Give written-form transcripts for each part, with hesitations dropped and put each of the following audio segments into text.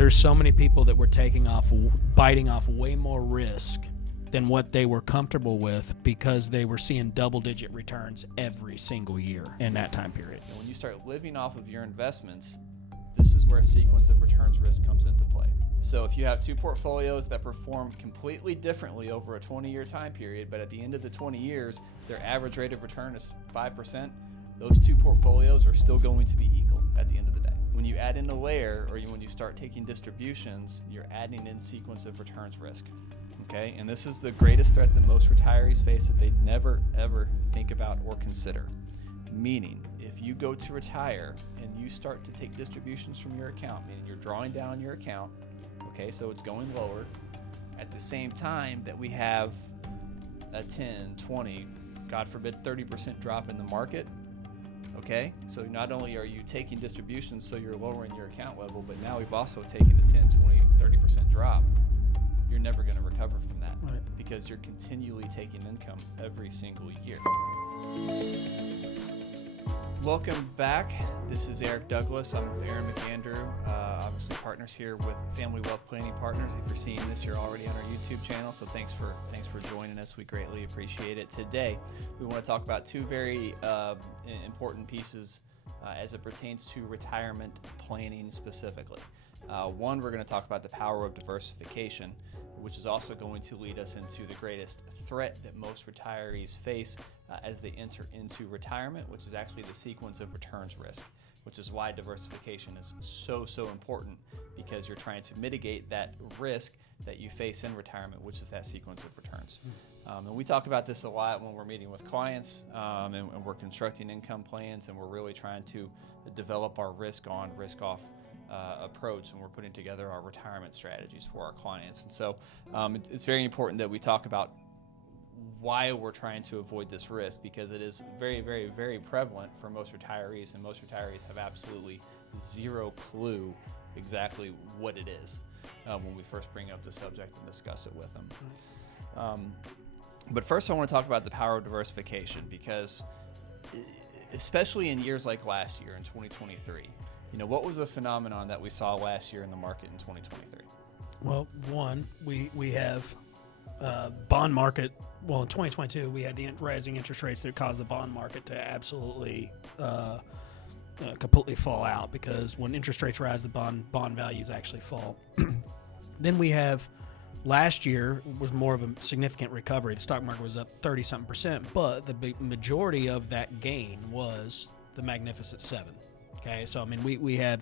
there's so many people that were biting off way more risk than what they were comfortable with because they were seeing double-digit returns every single year in that time period. And when you start living off of your investments, this is where a sequence of returns risk comes into play. So if you have two portfolios that perform completely differently over a 20-year time period, but at the end of the 20 years, their average rate of return is 5%, those two portfolios are still going to be equal at the end of the day. When you add in a layer, or when you start taking distributions, you're adding in sequence of returns risk. Okay, and this is the greatest threat that most retirees face that they never ever think about or consider. Meaning, if you go to retire and you start to take distributions from your account, meaning you're drawing down on your account, okay, so it's going lower, at the same time that we have a 10, 20, God forbid 30% drop in the market, okay, so not only are you taking distributions so you're lowering your account level, but now we've also taken a 10, 20, 30% drop. You're never going to recover from that, right, because you're continually taking income every single year. Welcome back. This is Eric Douglas. I'm with Aaron McAndrew, obviously partners here with Family Wealth Planning Partners. If you're seeing this, you're already on our YouTube channel, so thanks for joining us. We greatly appreciate it. Today, we want to talk about two very important pieces as it pertains to retirement planning specifically. One, we're going to talk about the power of diversification, which is also going to lead us into the greatest threat that most retirees face as they enter into retirement, which is actually the sequence of returns risk, which is why diversification is so important, because you're trying to mitigate that risk that you face in retirement, which is that sequence of returns. And we talk about this a lot when we're meeting with clients and we're constructing income plans, and we're really trying to develop our risk on, risk off approach, and we're putting together our retirement strategies for our clients. And so it's very important that we talk about why we're trying to avoid this risk, because it is very prevalent for most retirees, and most retirees have absolutely zero clue exactly what it is when we first bring up the subject and discuss it with them. But first I want to talk about the power of diversification, because especially in years like last year in 2023, what was the phenomenon that we saw last year in the market in 2023? Well, one, we have bond market. Well, in 2022, we had the rising interest rates that caused the bond market to absolutely completely fall out, because when interest rates rise, the bond values actually fall. Then we have last year was more of a significant recovery. The stock market was up 30-something%, but the big majority of that gain was the Magnificent Seven. Okay, so I mean, we have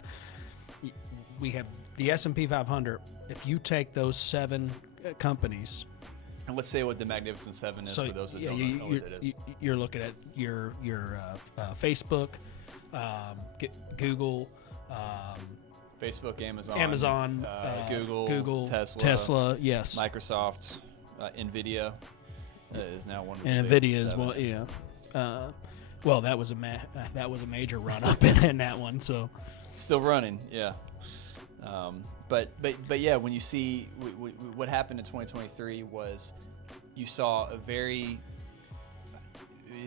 the S&P 500. If you take those 7 companies, and let's say what the Magnificent Seven is, for those that don't know what it is. You're looking at your Facebook, Google, Facebook, Amazon, Google, Tesla, yes, Microsoft, Nvidia is now one of the and Nvidia as well. Yeah. Well, that was a major run up in that one. So still running, yeah. But yeah, when you see what happened in 2023 was you saw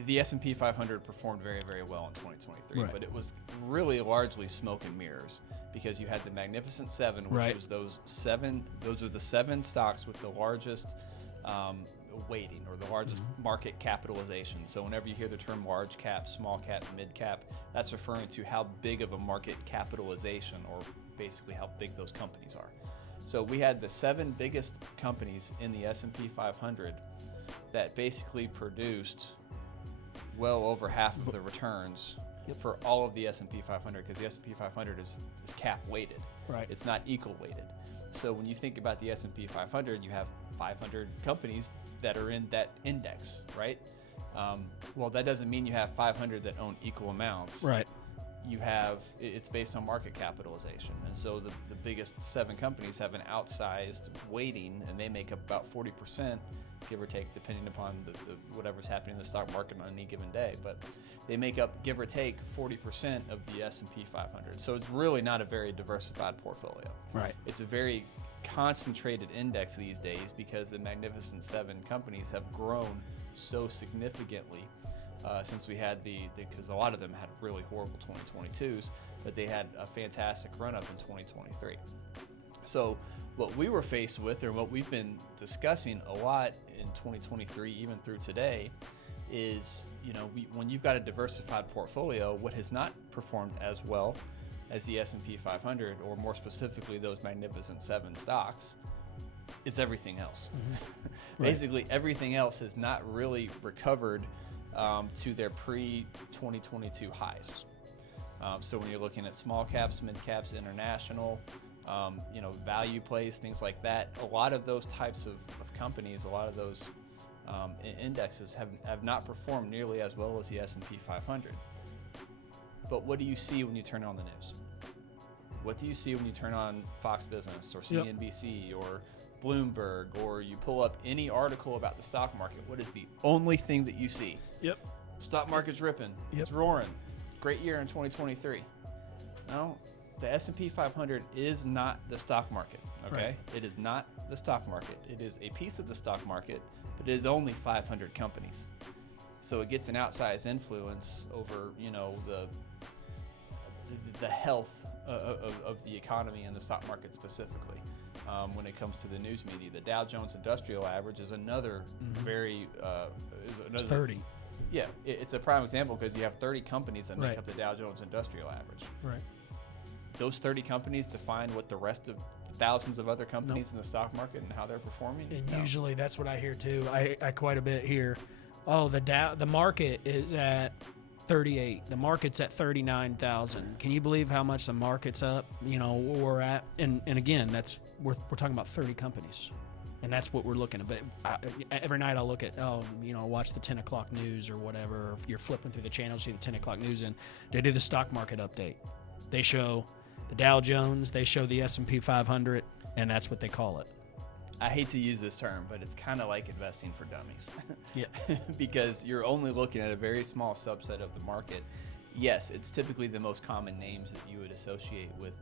the S&P 500 performed very well in 2023, right, but it was really largely smoke and mirrors, because you had the Magnificent Seven, which right, was those are the 7 stocks with the largest weighting, or the largest market capitalization. So whenever you hear the term large cap, small cap, mid cap, that's referring to how big of a market capitalization, or basically how big those companies are. So we had the 7 biggest companies in the S&P 500 that basically produced well over half of the returns for all of the S&P 500, because the S&P 500 is cap weighted. right, It's not equal weighted. So when you think about the S&P 500, you have 500 companies that are in that index, right? Well, that doesn't mean you have 500 that own equal amounts. right. It's based on market capitalization. And so the biggest 7 companies have an outsized weighting, and they make up about 40%, give or take, depending upon the whatever's happening in the stock market on any given day. But they make up, give or take, 40% of the S&P 500. So it's really not a very diversified portfolio. Right. It's a very concentrated index these days, because the Magnificent Seven companies have grown so significantly since we had because a lot of them had really horrible 2022s, but they had a fantastic run up in 2023. So what we were faced with, or what we've been discussing a lot in 2023, even through today, is, when you've got a diversified portfolio, what has not performed as well as the S&P 500, or more specifically those Magnificent Seven stocks, is everything else. Mm-hmm. Basically, everything else has not really recovered to their pre-2022 highs. So when you're looking at small caps, mid caps, international, value plays, things like that, a lot of those types of companies, a lot of those indexes have not performed nearly as well as the S&P 500. But what do you see when you turn on the news? What do you see when you turn on Fox Business or CNBC or Bloomberg, or you pull up any article about the stock market? What is the only thing that you see? Yep. Stock market's ripping. Yep. It's roaring. Great year in 2023. No, the S&P 500 is not the stock market, okay? Right. It is not the stock market. It is a piece of the stock market, but it is only 500 companies. So it gets an outsized influence over, the health of the economy and the stock market specifically. When it comes to the news media, the Dow Jones Industrial Average is another very It's 30. Yeah, it's a prime example because you have 30 companies that make Right. up the Dow Jones Industrial Average. Right. Those 30 companies define what the rest of thousands of other companies in the stock market and how they're performing. And usually that's what I hear too. I quite a bit hear, the market is at 38. The market's at 39,000. Can you believe how much the market's up? We're at, and again, we're talking about 30 companies, and that's what we're looking at. But every night I'll look at, watch the 10 o'clock news or whatever. Or if you're flipping through the channel, see the 10 o'clock news, and they do the stock market update. They show the Dow Jones, they show the S&P 500, and that's what they call it. I hate to use this term, but it's kind of like investing for dummies. Yeah. Because you're only looking at a very small subset of the market. Yes, it's typically the most common names that you would associate with,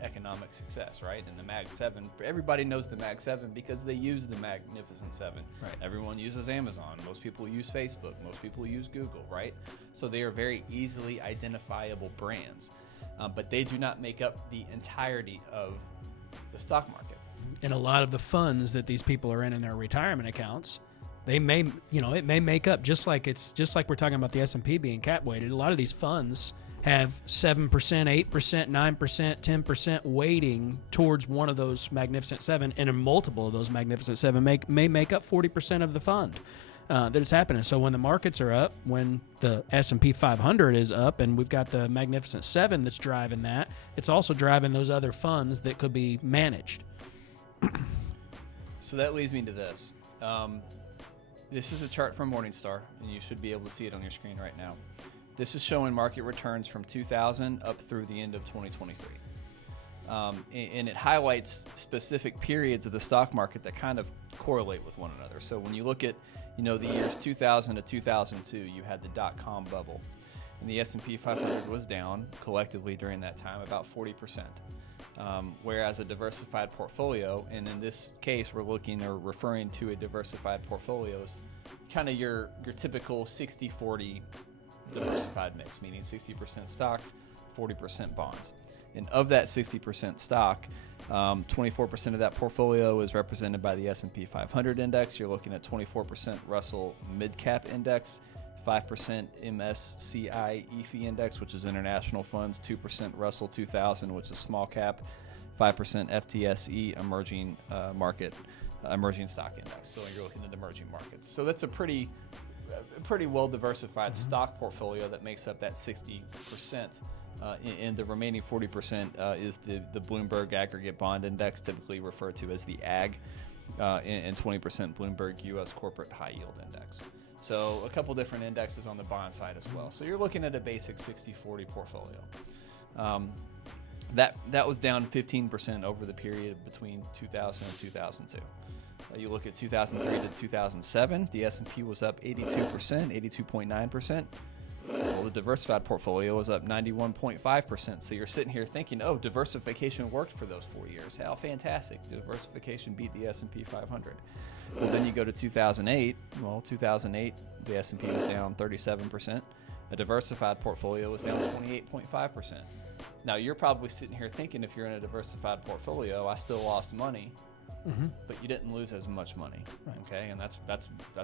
economic success, right? And the Mag 7, everybody knows the Mag 7 because they use the Magnificent 7. Right. Everyone uses Amazon. Most people use Facebook. Most people use Google, right? So they are very easily identifiable brands, but they do not make up the entirety of the stock market. And a lot of the funds that these people are in their retirement accounts, they may, it may make up, just like we're talking about the S&P being cap weighted. A lot of these funds have 7%, 8%, 9%, 10% weighting towards one of those Magnificent Seven, and a multiple of those Magnificent Seven may make up 40% of the fund that is happening. So when the markets are up, when the S&P 500 is up, and we've got the Magnificent Seven that's driving that, it's also driving those other funds that could be managed. So that leads me to this. This is a chart from Morningstar, and you should be able to see it on your screen right now. This is showing market returns from 2000 up through the end of 2023. And it highlights specific periods of the stock market that kind of correlate with one another. So when you look at, the years 2000 to 2002, you had the dot-com bubble. And the S&P 500 was down collectively during that time about 40%. Whereas a diversified portfolio, and in this case we're looking or referring to a diversified portfolio as kind of your typical 60-40 diversified mix, meaning 60% stocks, 40% bonds. And of that 60% stock, 24% of that portfolio is represented by the S&P 500 index. You're looking at 24% Russell Mid-Cap Index, 5% MSCI EAFE Index, which is international funds, 2% Russell 2000, which is small cap, 5% FTSE Emerging Stock Index. So you're looking at emerging markets. So that's a pretty well diversified stock portfolio that makes up that 60%. And the remaining 40% is the Bloomberg Aggregate Bond Index, typically referred to as the AG, and 20% Bloomberg U.S. Corporate High Yield Index. So a couple different indexes on the bond side as well. So you're looking at a basic 60-40 portfolio. That was down 15% over the period between 2000 and 2002. You look at 2003 to 2007, the S&P was up 82%, 82.9%. Well, the diversified portfolio was up 91.5%. So you're sitting here thinking, oh, diversification worked for those 4 years. How fantastic. Diversification beat the S&P 500. Well, then you go to 2008. Well, 2008, the S&P was down 37%. A diversified portfolio was down 28.5%. Now, you're probably sitting here thinking, if you're in a diversified portfolio, I still lost money, but you didn't lose as much money. Right. Okay, and that's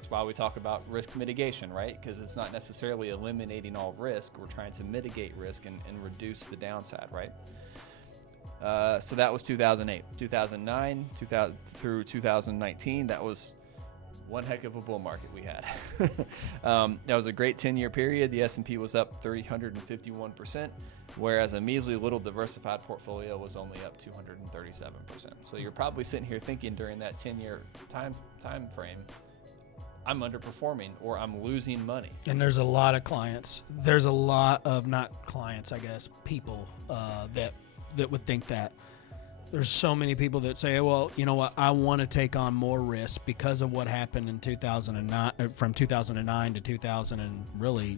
why we talk about risk mitigation, right? Because it's not necessarily eliminating all risk. We're trying to mitigate risk and reduce the downside, right? So that was 2008. 2009 through 2019, that was one heck of a bull market we had. That was a great 10-year period. The S&P was up 351%, whereas a measly little diversified portfolio was only up 237%. So you're probably sitting here thinking during that 10-year time frame, I'm underperforming or I'm losing money. And there's a lot of clients. There's a lot of, not clients, I guess, people that would think that. There's so many people that say, well, you know what, I want to take on more risk because of what happened in 2009, from 2009 to 2000 and really,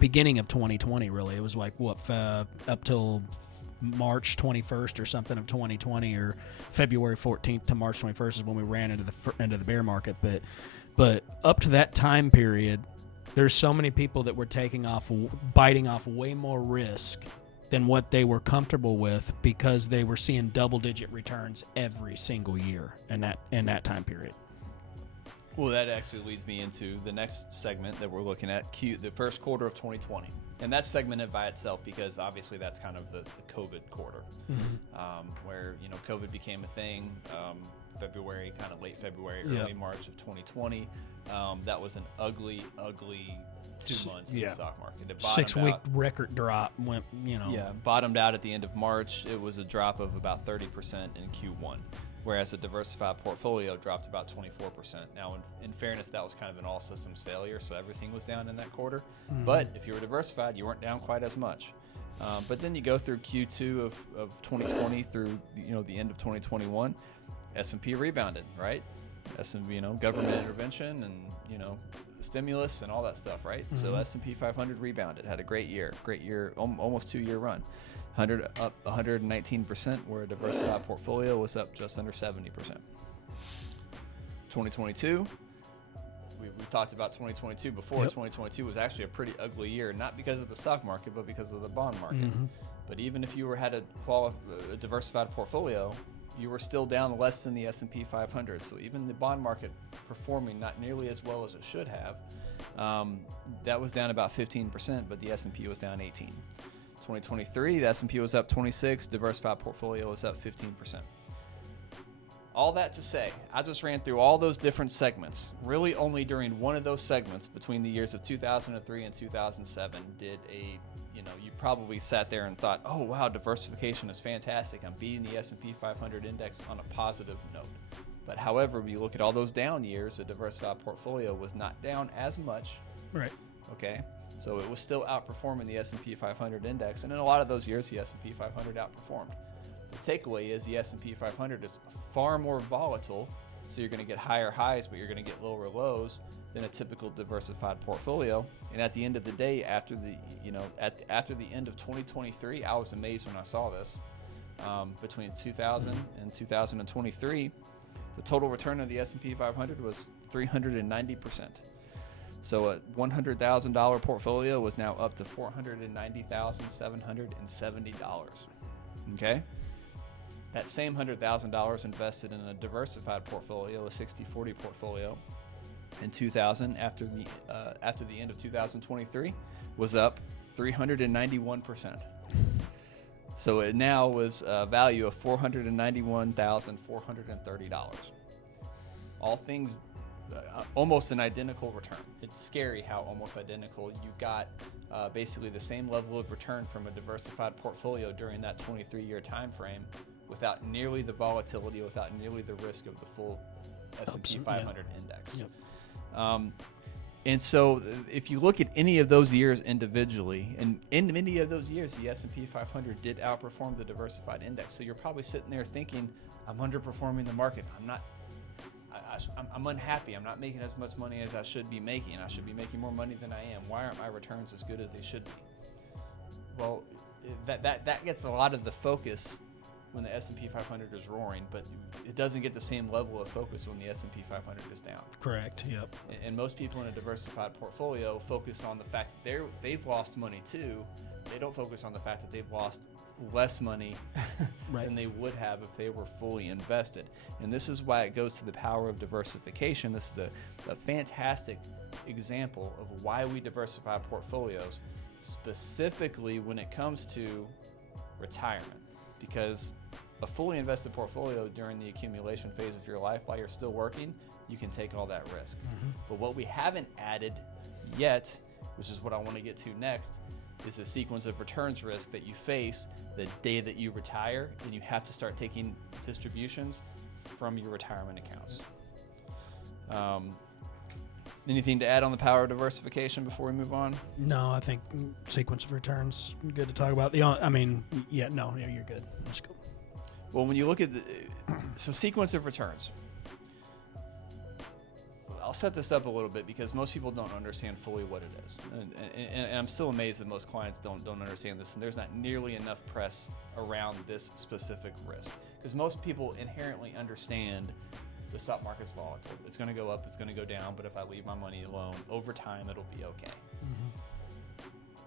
beginning of 2020, really. It was like, up till March 21st or something of 2020, or February 14th to March 21st is when we ran into the bear market. But up to that time period, there's so many people that were biting off way more risk than what they were comfortable with, because they were seeing double-digit returns every single year in that time period. Well, that actually leads me into the next segment that we're looking at, the first quarter of 2020. And that's segmented by itself because obviously that's kind of the COVID quarter, where, COVID became a thing, February, kind of late February, early March of 2020. That was an ugly 2 months in the stock market. It 6-week record drop went, bottomed out at the end of March. It was a drop of about 30% in Q1, whereas a diversified portfolio dropped about 24%. Now, in fairness, that was kind of an all systems failure, so everything was down in that quarter. But if you were diversified, you weren't down quite as much. But then you go through Q2 of 2020 through the end of 2021, S&P rebounded, right? Government intervention and stimulus and all that stuff, right? So S&P 500 rebounded, had a great year, almost 2-year run, up 119%, where a diversified portfolio was up just under 70%. 2022, we talked about 2022 before. 2022 was actually a pretty ugly year, not because of the stock market, but because of the bond market. But even if you had a diversified portfolio, you were still down less than the S&P 500. So even the bond market performing not nearly as well as it should have, that was down about 15%, but the S&P was down 18. 2023, the S&P was up 26, diversified portfolio was up 15%. All that to say, I just ran through all those different segments. Really only during one of those segments between the years of 2003 and 2007 did you probably sat there and thought, oh wow, diversification is fantastic. I'm beating the S&P 500 index on a positive note. But however, when you look at all those down years, a diversified portfolio was not down as much. Right. Okay. So it was still outperforming the S&P 500 index. And in a lot of those years, the S&P 500 outperformed. The takeaway is the S&P 500 is far more volatile. So you're going to get higher highs, but you're going to get lower lows than a typical diversified portfolio. And at the end of the day, after the end of 2023, I was amazed when I saw this. Between 2000 and 2023, the total return of the S&P 500 was 390%. So a $100,000 portfolio was now up to $490,770. Okay. That same $100,000 invested in a diversified portfolio, a 60-40 portfolio, in 2000, after the end of 2023, was up 391%. So it now was a value of $491,430. All things, almost an identical return. It's scary how almost identical. You got basically the same level of return from a diversified portfolio during that 23-year time frame, without nearly the volatility, without nearly the risk of the full S&P 500 index. Yep. And so if you look at any of those years individually, and in many of those years, the S&P 500 did outperform the diversified index. So you're probably sitting there thinking, I'm underperforming the market. I'm unhappy. I'm not making as much money as I should be making. I should be making more money than I am. Why aren't my returns as good as they should be? Well, that gets a lot of the focus when the S&P 500 is roaring, but it doesn't get the same level of focus when the S&P 500 is down. Correct. Yep. And most people in a diversified portfolio focus on the fact that they've lost money too. They don't focus on the fact that they've lost less money Right. than they would have if they were fully invested. And this is why it goes to the power of diversification. This is a fantastic example of why we diversify portfolios, specifically when it comes to retirement. Because a fully invested portfolio during the accumulation phase of your life while you're still working, you can take all that risk. But what we haven't added yet, which is what I want to get to next, is the sequence of returns risk that you face the day that you retire, and you have to start taking distributions from your retirement accounts. Anything to add on the power of diversification before we move on? No, I think sequence of returns good to talk about. You're good. Let's go. Well, when you look at so sequence of returns, I'll set this up a little bit because most people don't understand fully what it is, and I'm still amazed that most clients don't understand this, and there's not nearly enough press around this specific risk because most people inherently understand the stock market's volatile. It's going to go up, it's going to go down, but if I leave my money alone, over time it'll be okay.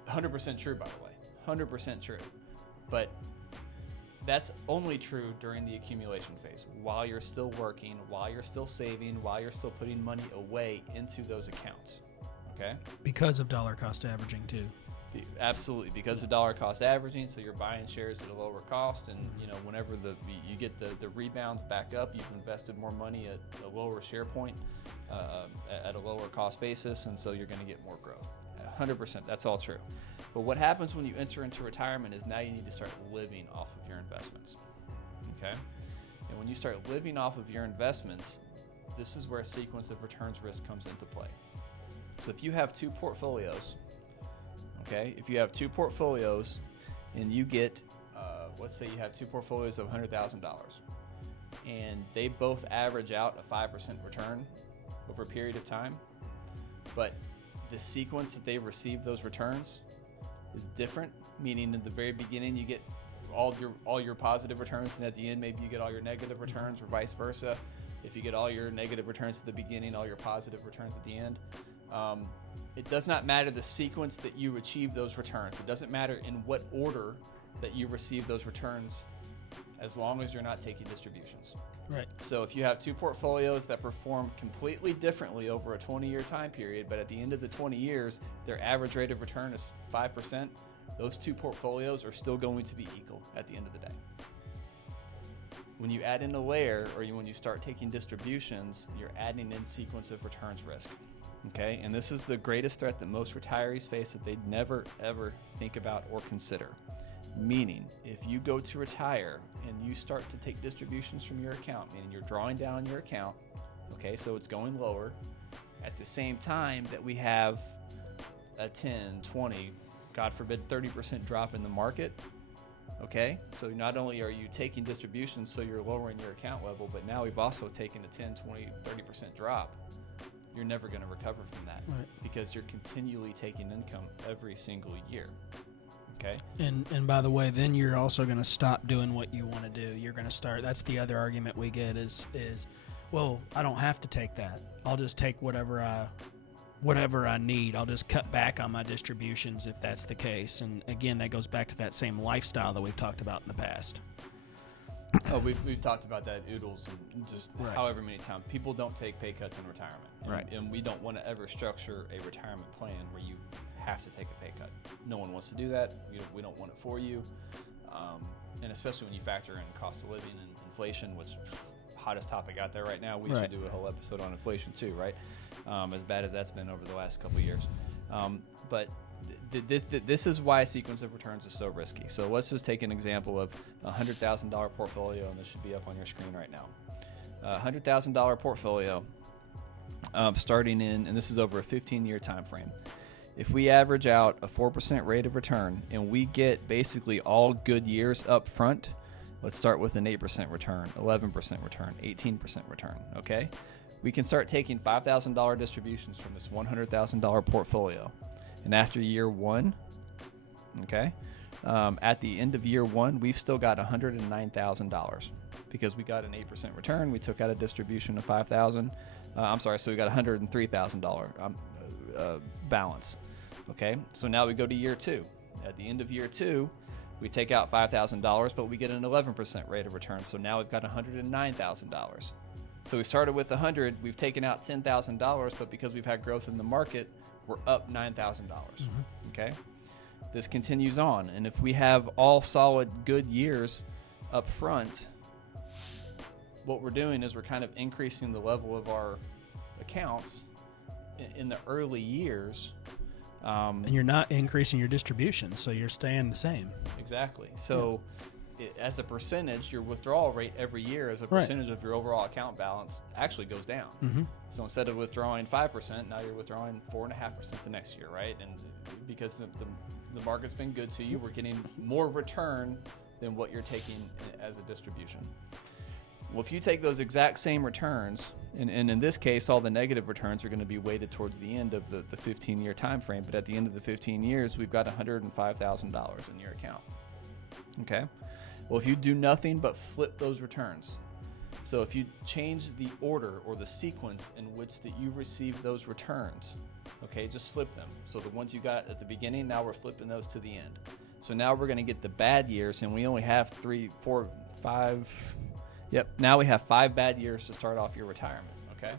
100% true, by the way. 100% true. But that's only true during the accumulation phase. While you're still working, while you're still saving, while you're still putting money away into those accounts. Okay? Because of dollar cost averaging too. Absolutely, because of dollar cost averaging, so you're buying shares at a lower cost, and whenever you get the rebounds back up, you've invested more money at a lower share point, at a lower cost basis, and so you're going to get more growth. 100%, that's all true. But what happens when you enter into retirement is now you need to start living off of your investments. Okay, and when you start living off of your investments, this is where a sequence of returns risk comes into play. So if you have two portfolios. Okay, if you have two portfolios and you get, let's say you have two portfolios of $100,000 and they both average out a 5% return over a period of time, but the sequence that they receive those returns is different, meaning in the very beginning you get all your positive returns, and at the end maybe you get all your negative returns, or vice versa. If you get all your negative returns at the beginning, all your positive returns at the end. It does not matter the sequence that you achieve those returns. It doesn't matter in what order that you receive those returns, as long as you're not taking distributions. Right. So if you have two portfolios that perform completely differently over a 20-year time period, but at the end of the 20 years, their average rate of return is 5%, those two portfolios are still going to be equal at the end of the day. When you add in a layer, or when you start taking distributions, you're adding in sequence of returns risk. Okay, and this is the greatest threat that most retirees face that they never ever think about or consider. Meaning, if you go to retire and you start to take distributions from your account, meaning you're drawing down on your account, okay, so it's going lower, at the same time that we have a 10, 20, God forbid 30% drop in the market, okay, so not only are you taking distributions so you're lowering your account level, but now we've also taken a 10, 20, 30% drop. You're never going to recover from that, right, because you're continually taking income every single year. Okay. And by the way, then you're also going to stop doing what you want to do. You're going to start. That's the other argument we get is, well, I don't have to take that. I'll just take whatever I need. I'll just cut back on my distributions if that's the case. And again, that goes back to that same lifestyle that we've talked about in the past. Oh, we've talked about that oodles and just Right. however many times. People don't take pay cuts in retirement. And, Right. And we don't want to ever structure a retirement plan where you have to take a pay cut. No one wants to do that. We don't want it for you. And especially when you factor in cost of living and inflation, which hottest topic out there right now. We Right. should do a whole episode on inflation too, right? As bad as that's been over the last couple of years. But this is why sequence of returns is so risky. So let's just take an example of a $100,000 portfolio, and this should be up on your screen right now. $100,000 portfolio, starting in, and this is over a 15-year time frame. If we average out a 4% rate of return and we get basically all good years up front, let's start with an 8% return, 11% return, 18% return, okay? We can start taking $5,000 distributions from this $100,000 portfolio. And after year one, okay, At the end of year one, we've still got $109,000 because we got an 8% return. We took out a distribution of $5,000. So we got $103,000 balance. Okay, so now we go to year two. At the end of year two, we take out $5,000, but we get an 11% rate of return. So now we've got $109,000. So we started with 100, we've taken out $10,000, but because we've had growth in the market, we're up $9,000. Okay, this continues on, and if we have all solid good years up front, what we're doing is we're kind of increasing the level of our accounts in the early years. And you're not increasing your distribution, so you're staying the same. Exactly. So as a percentage, your withdrawal rate every year as a percentage of your overall account balance actually goes down. So instead of withdrawing 5%, now you're withdrawing 4.5% the next year, right? And because the market's been good to you, we're getting more return than what you're taking as a distribution. Well, if you take those exact same returns, and in this case, all the negative returns are going to be weighted towards the end of the 15-year time frame, but at the end of the 15 years, we've got $105,000 in your account. Okay? Well, if you do nothing but flip those returns, so if you change the order or the sequence in which that you receive those returns, okay, just flip them. So the ones you got at the beginning, now we're flipping those to the end. So now we're going to get the bad years, and we only have 3, 4, 5... Yep, now we have 5 bad years to start off your retirement, okay,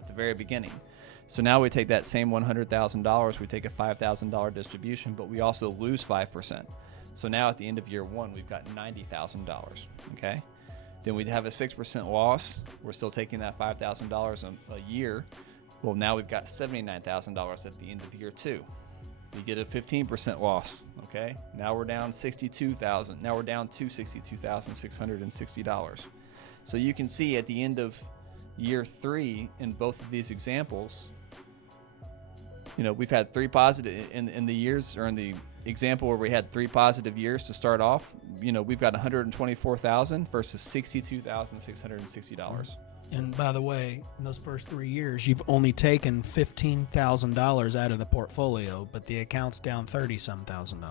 at the very beginning. So now we take that same $100,000, we take a $5,000 distribution, but we also lose 5%. So now at the end of year one, we've got $90,000, okay? Then we'd have a 6% loss. We're still taking that $5,000 a year. Well, now we've got $79,000 at the end of year two. You get a 15% loss, okay? Now we're down $62,000. Now we're down to $62,660. So you can see at the end of year three in both of these examples, you know, we've had 3 positive in the years, or in the example where we had 3 positive years to start off, you know, we've got $124,000 versus $62,660. And by the way, in those first 3 years, you've only taken $15,000 out of the portfolio, but the account's down $30-some thousand.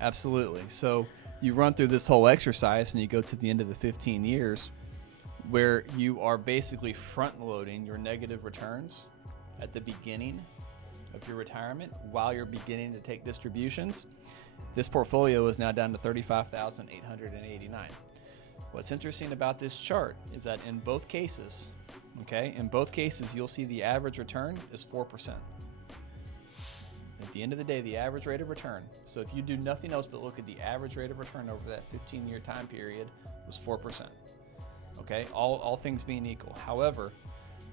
Absolutely. So you run through this whole exercise and you go to the end of the 15 years where you are basically front loading your negative returns at the beginning of your retirement while you're beginning to take distributions. This portfolio is now down to $35,889. What's interesting about this chart is that in both cases, you'll see the average return is 4%. At the end of the day, the average rate of return, so if you do nothing else but look at the average rate of return over that 15-year time period, was 4%. Okay, all things being equal. However,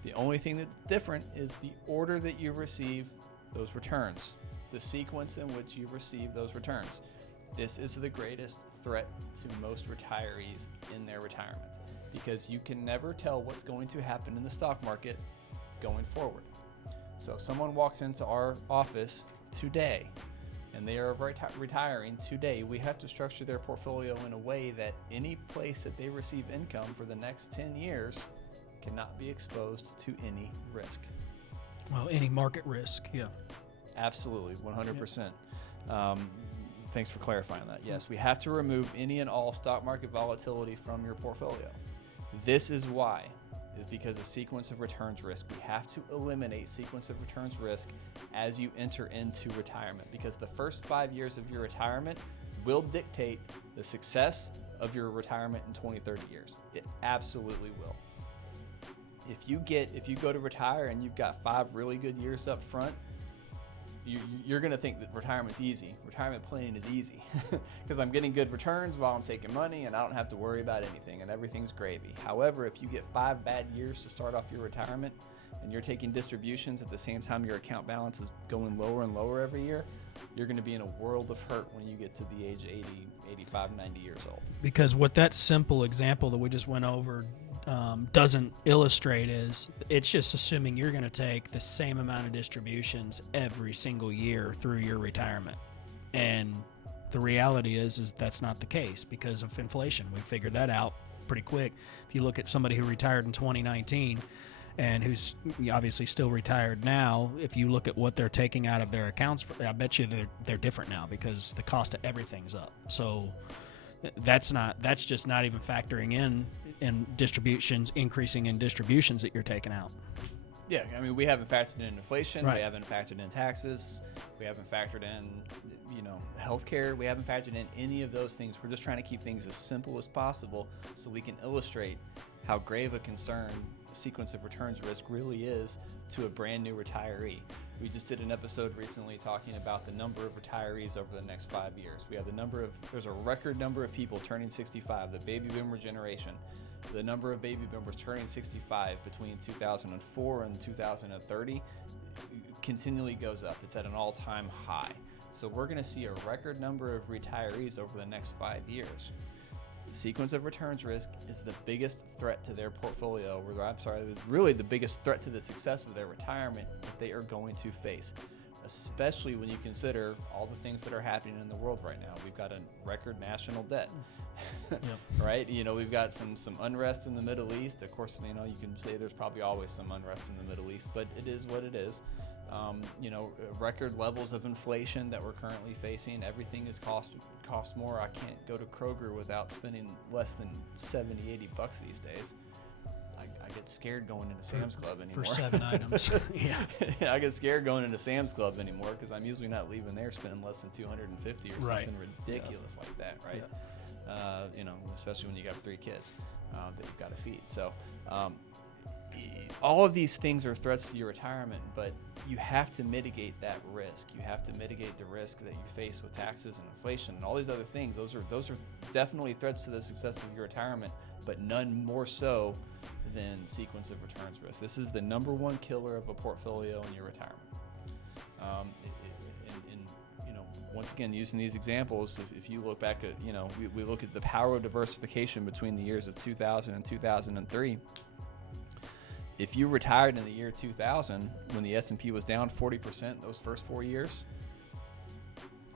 the only thing that's different is the order that you receive those returns, the sequence in which you receive those returns. This is the greatest threat to most retirees in their retirement, because you can never tell what's going to happen in the stock market going forward. So if someone walks into our office today and they are retiring today, we have to structure their portfolio in a way that any place that they receive income for the next 10 years cannot be exposed to any risk. Well, any market risk, yeah. Absolutely, 100%. Thanks for clarifying that. Yes, we have to remove any and all stock market volatility from your portfolio. This is why, is because of sequence of returns risk. We have to eliminate sequence of returns risk as you enter into retirement, because the first 5 years of your retirement will dictate the success of your retirement in 20, 30 years. It absolutely will. If you go to retire and you've got 5 really good years up front, you're going to think that retirement's easy. Retirement planning is easy because I'm getting good returns while I'm taking money and I don't have to worry about anything and everything's gravy. However, if you get 5 bad years to start off your retirement and you're taking distributions at the same time your account balance is going lower and lower every year, you're going to be in a world of hurt when you get to the age 80, 85, 90 years old. Because what that simple example that we just went over doesn't illustrate is it's just assuming you're going to take the same amount of distributions every single year through your retirement. And the reality is that's not the case because of inflation. We figured that out pretty quick. If you look at somebody who retired in 2019 and who's obviously still retired now, if you look at what they're taking out of their accounts, I bet you they're different now because the cost of everything's up. So that's just not even factoring in distributions, increasing in distributions that you're taking out. Yeah, I mean, we haven't factored in inflation. Right. We haven't factored in taxes. We haven't factored in, healthcare. We haven't factored in any of those things. We're just trying to keep things as simple as possible so we can illustrate how grave a concern sequence of returns risk really is to a brand new retiree. We just did an episode recently talking about the number of retirees over the next 5 years. We have there's a record number of people turning 65, the baby boomer generation. The number of baby boomers turning 65 between 2004 and 2030 continually goes up. It's at an all-time high. So we're going to see a record number of retirees over the next 5 years. Sequence of returns risk is the biggest threat to their portfolio, it's really the biggest threat to the success of their retirement that they are going to face, especially when you consider all the things that are happening in the world right now. We've got a record national debt. Yep. Right? We've got some unrest in the Middle East. Of course, you can say there's probably always some unrest in the Middle East, but it is what it is. Record levels of inflation that we're currently facing. Everything is cost more. I can't go to Kroger without spending less than $70, $80 these days. I get scared going into Sam's Club anymore. For 7 items. Yeah. I get scared going into Sam's Club anymore because I'm usually not leaving there spending less than $250 or Right. something ridiculous like that, right? Yeah. Especially when you got 3 kids that you've got to feed. So all of these things are threats to your retirement, but you have to mitigate that risk. You have to mitigate the risk that you face with taxes and inflation and all these other things. Those are definitely threats to the success of your retirement, but none more so than sequence of returns risk. This is the number one killer of a portfolio in your retirement. Once again, using these examples, if you look back at, we look at the power of diversification between the years of 2000 and 2003. If you retired in the year 2000, when the S&P was down 40% those first 4 years,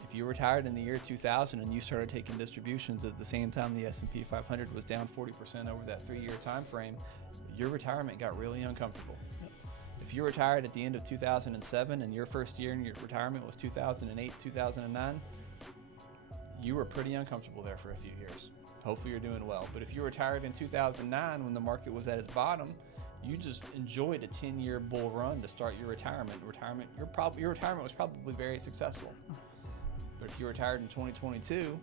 if you retired in the year 2000 and you started taking distributions at the same time the S&P 500 was down 40% over that 3-year time frame, your retirement got really uncomfortable. If you retired at the end of 2007 and your first year in your retirement was 2008, 2009, you were pretty uncomfortable there for a few years. Hopefully you're doing well. But if you retired in 2009 when the market was at its bottom, you just enjoyed a 10-year bull run to start your retirement. Your retirement was probably very successful. But if you retired in 2022,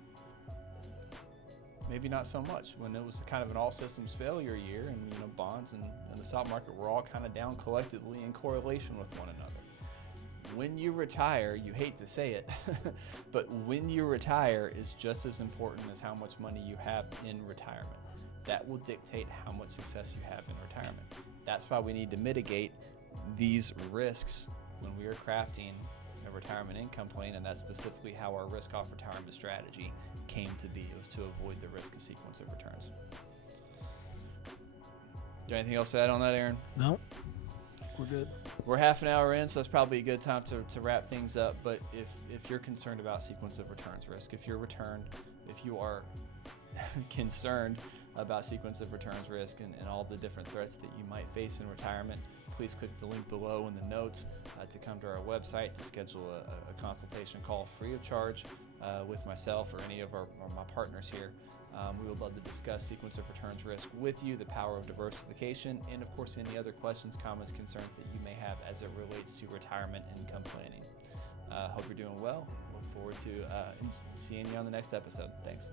maybe not so much, when it was kind of an all systems failure year, and bonds and the stock market were all kind of down collectively in correlation with one another. When you retire, you hate to say it, but when you retire is just as important as how much money you have in retirement. That will dictate how much success you have in retirement. That's why we need to mitigate these risks when we are crafting a retirement income plan, and that's specifically how our risk off retirement strategy came to be. It was to avoid the risk of sequence of returns. Is there anything else to add on that, Aaron? No, we're good. We're half an hour in, so that's probably a good time to wrap things up. But if you're concerned about sequence of returns risk, if you are concerned about sequence of returns risk and all the different threats that you might face in retirement, please click the link below in the notes to come to our website to schedule a consultation call free of charge with myself or any of my partners here. We would love to discuss sequence of returns risk with you, the power of diversification, and of course any other questions, comments, concerns that you may have as it relates to retirement income planning. Hope you're doing well. Look forward to seeing you on the next episode. Thanks.